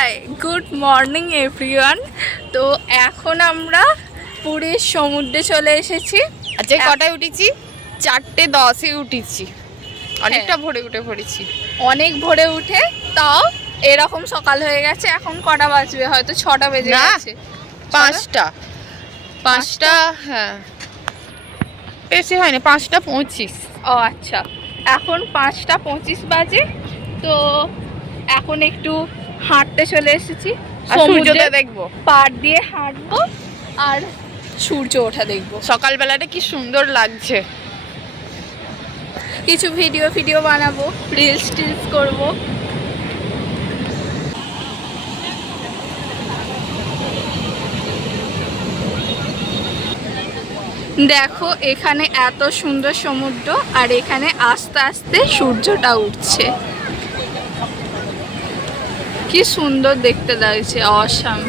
High, good morning everyone. তো এখন আমরা পুরীর সমুদ্রে চলে এসেছি। আজকে কটায় উঠেছি? 4:10-এ উঠেছি। অনেকটা ভোরে উঠে পড়েছি। অনেক ভোরে উঠে, তাও এরকম সকাল হয়ে গেছে। এখন কটা বাজবে? হয়তো 6টা বেজে গেছে। 5টা, হ্যাঁ, বেশি হয়নি, 5:25। ও আচ্ছা, এখন 5:25 বাজে। তো এখন একটু হাঁটতে চলে এসেছি, সূর্যটা দেখবো, পাড় দিয়ে হাঁটবো আর সূর্য ওঠা দেখবো। সকালবেলাটা কি সুন্দর লাগছে। কিছু ভিডিও বানাবো, রিলস টিলস করবো। দেখো এখানে এত সুন্দর সমুদ্র, আর এখানে আস্তে আস্তে সূর্যটা উঠছে। কি সুন্দর দেখতে লাগছে, অসাম।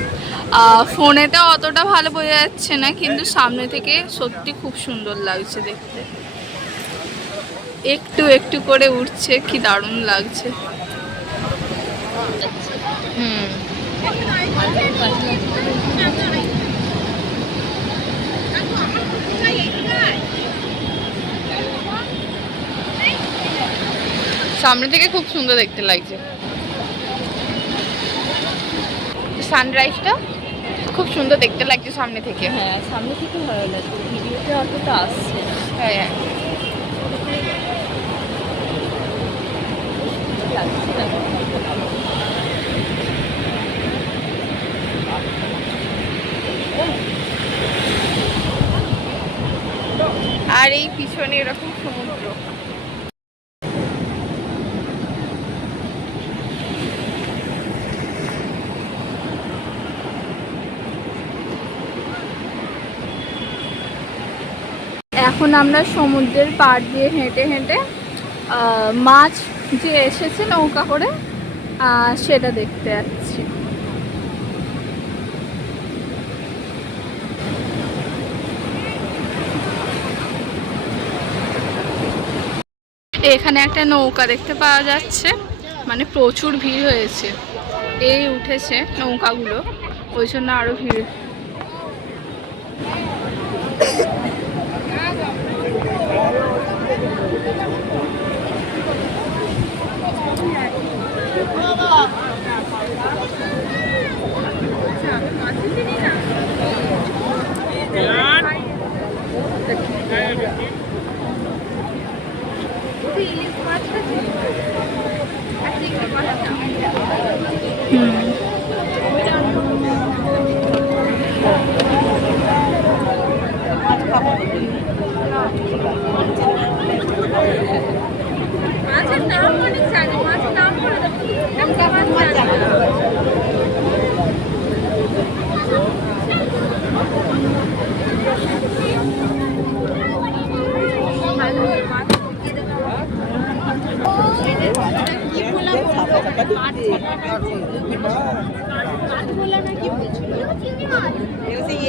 ফোনেতে অতটা ভালো বোঝা যাচ্ছে না, কিন্তু সামনে থেকে সত্যি খুব সুন্দর লাগছে দেখতে। একটু একটু করে উঠছে, কি দারুণ লাগছে। সামনে থেকে খুব সুন্দর দেখতে লাগছে। সানরাইজটা খুব সুন্দর দেখতে লাগছে সামনে থেকে। হ্যাঁ, সামনে থেকে ভালো লাগছে, ভিডিওতে অতটা আসছে। হ্যাঁ, আর এই পিছনে এরকম সমুদ্র। এখন আমরা সমুদ্রের পাড় দিয়ে হেঁটে হেঁটে মাছ যে এসেছে নৌকা করে, সেটা দেখতে যাচ্ছি। এখানে একটা নৌকা দেখতে পাওয়া যাচ্ছে, মানে প্রচুর ভিড় হয়েছে। এই উঠেছে নৌকাগুলো, ওই জন্য আরো ভিড়।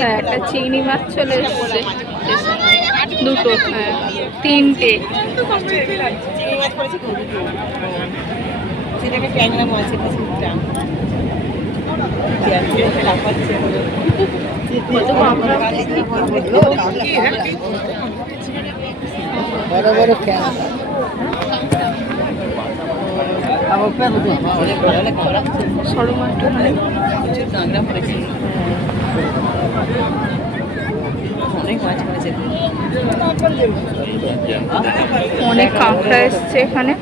হ্যাঁ, একটা চিংড়ি মাছ চলে এসেছে, দুটো, হ্যাঁ, তিনটে। বড় বড় ক্যান সরু মাছটা অনেক কাঁকড়া এসছে এখানে।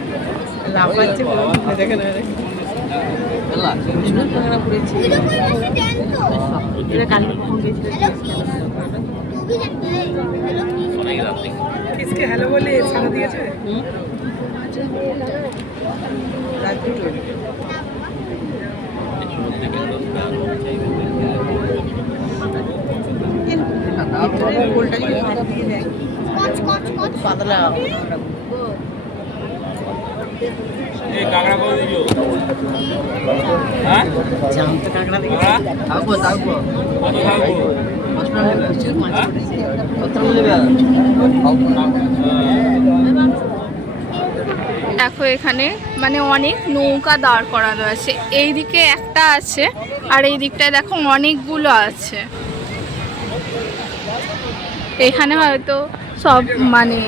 হ্যালো বলে সারা দিয়েছে। পাতলা কাঁকড়া করে দিও। হ্যাঁ, জামটা কাঁকড়া দেখে থাকবো থাকবো কত থাকবো? প্রচুর মাছ পড়েছে। কত নেবে? দেখো এখানে মানে অনেক নৌকা দাঁড় করানো আছে, এইদিকে একটা আছে আর এই দিকটায় দেখো অনেকগুলো আছে। এখানে হয়তো সব মানে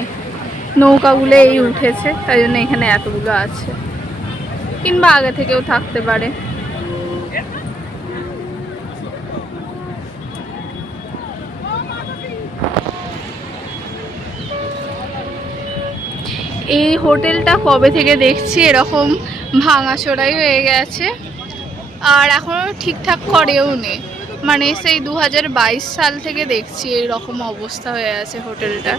নৌকাগুলো এই উঠেছে, তাই জন্য এখানে এতগুলো আছে, কিংবা আগে থেকেও থাকতে পারে। এই হোটেলটা কবে থেকে দেখছি এরকম ভাঙাচোরাই হয়ে গেছে, আর এখনো ঠিকঠাক করেও নেই। মানে সেই 2022 সাল থেকে দেখছি এইরকম অবস্থা হয়ে আছে হোটেলটা,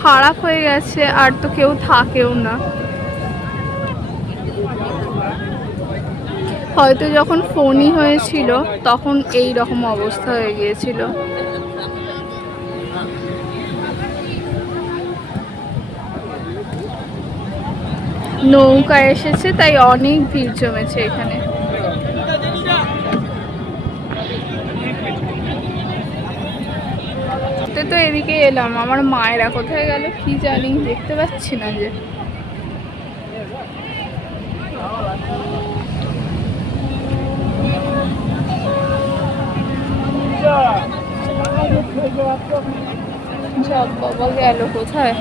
খারাপ হয়ে গেছে, আর তো কেউ থাকেও না। হয়তো যখন ফোনই হয়েছিল তখন এই রকম অবস্থা হয়ে গিয়েছিল। নৌকা এসেছে তাই অনেক ভিড় জমেছে এখানে। তো এদিকে এলাম, আমার মায়েরা কোথায় গেল কি জানি, দেখতে পাচ্ছি না যে। সব বাবা গেল কোথায়?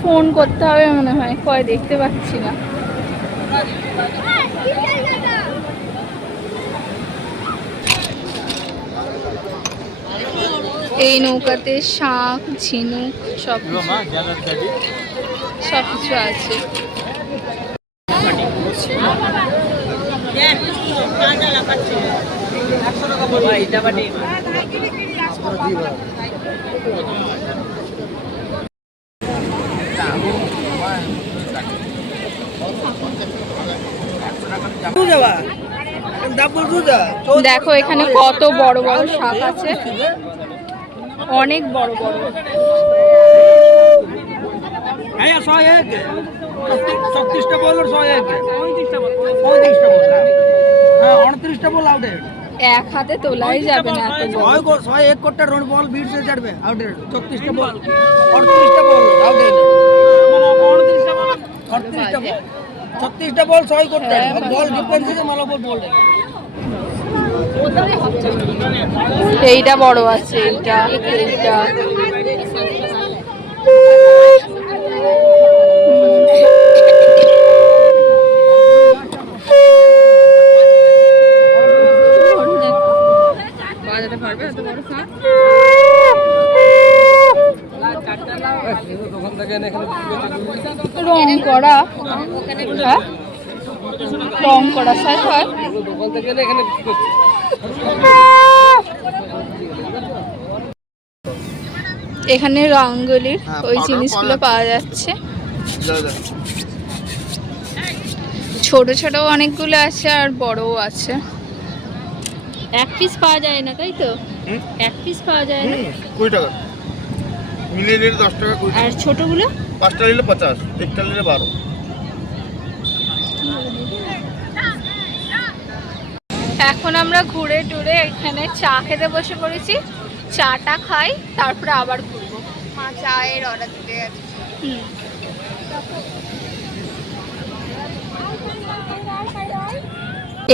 ফোন করতে হবে মনে হয়, কয় দেখতে পাচ্ছি না। এই নৌকাতে শাঁখ, ঝিনুক সব কিছু আছে। দেখো এখানে কত বড় বড় শাক আছে, অনেক বড় বড়। এক হাতে তোলাই যাবে না এত বড়। 101 কোটা রন বল বিট से चढ़বে आउटेड 34টা বল 38টা বল आउटेड 38টা বল 36টা বল 100 কোটা বল ডিফেন্স থেকে মালা বল বল এইটা বড় আছে, এইটা এইটা বাজাতে পারবে এত বড় শাক? রং করা, হ্যাঁ রং করা শাক হয়। এখানে রঙ্গোলির ওই জিনিসগুলো পাওয়া যাচ্ছে, ছোট ছোট অনেকগুলো আছে আর বড়ও আছে। এক পিস পাওয়া যায় না তাই তো? এক পিস পাওয়া যায় না? 20 টাকা মিলিয়ে নিলে 10 টাকা। আর ছোটগুলো 5টা নিলে 50, একটা নিলে 12। এখন আমরা ঘুরে টুরে এখানে চা খেতে বসে পড়েছি, চাটা খাই তারপরে আবার ঘুরবো। মা চায়ের অর্ডার দিতে গেছে।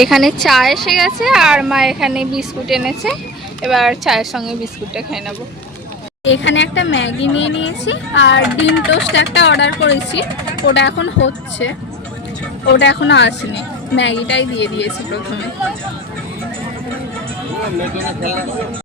এখানে চা এসে গেছে আর মা এখানে বিস্কুট এনেছে, এবার চায়ের সঙ্গে বিস্কুটটা খেয়ে নেবো। এখানে একটা ম্যাগি নিয়ে নিয়েছি আর ডিম টোস্ট একটা অর্ডার করেছি, ওটা এখন হচ্ছে, ওটা এখনো আসেনি, ম্যাগিটাই দিয়ে দিয়েছি প্রথমে।